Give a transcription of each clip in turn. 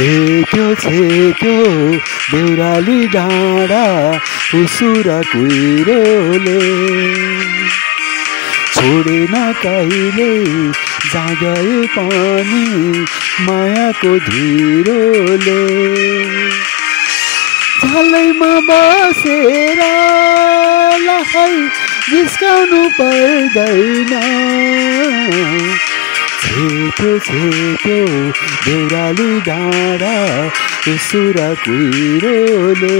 छेक्यो देउराली डाँडा उसुरा कुहिरोले छोडेन कहिले जहाँ गए पनि मायाको धिरोले झलैमा बसेर लाई जिस्काउनु पर्दैन छेक्यो देउराली डाँडा उसुरा कुहिरोले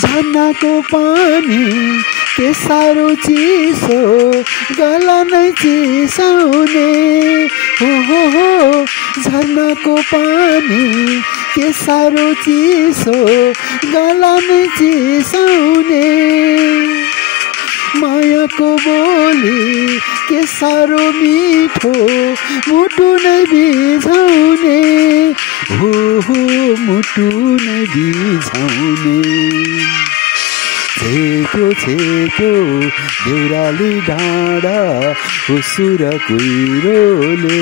झरनाको पानी के साह्रो चिसो गला नै चिसाउने हो झरनाको पानी के साह्रो चिसो गला नै चिसाउने मायाको बोली के साह्रो मिठो मुटु नै बिझाउने हो मुटु नै बिझाउने छेक्यो देउराली डाँडा उसुरा कुहिरोले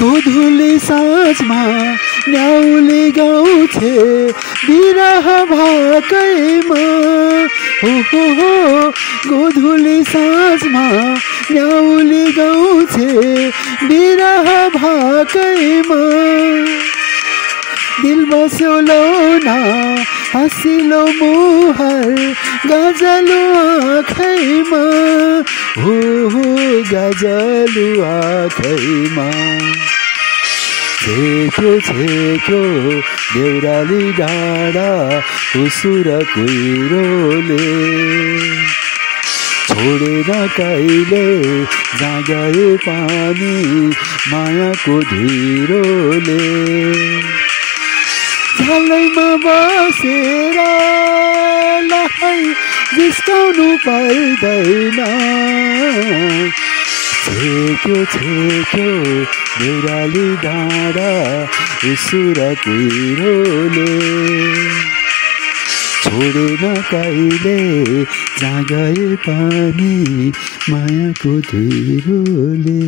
गोधुली साँझमा न्याउली गाउँछे बिरह भाकैमा हो गोधुली साँझमा न्याउली गाउँछे बिरह भाकैमा दिल बस्यो लौना हँसिलो मुहार गजलु आँखैमा हो गजलु आँखैमा छेक्यो देउराली डाँडा उसुरा कुहिरोले छोडेन कहिले जहाँ गए पनि मायाको धिरोले झलैमा बसेर लाई जिस्काउनु पर्दैन छेक्यो देउराली डाँडा उसुरा कुहिरोले छोडेन कहिले जहाँ गए पनि मायाको धिरोले।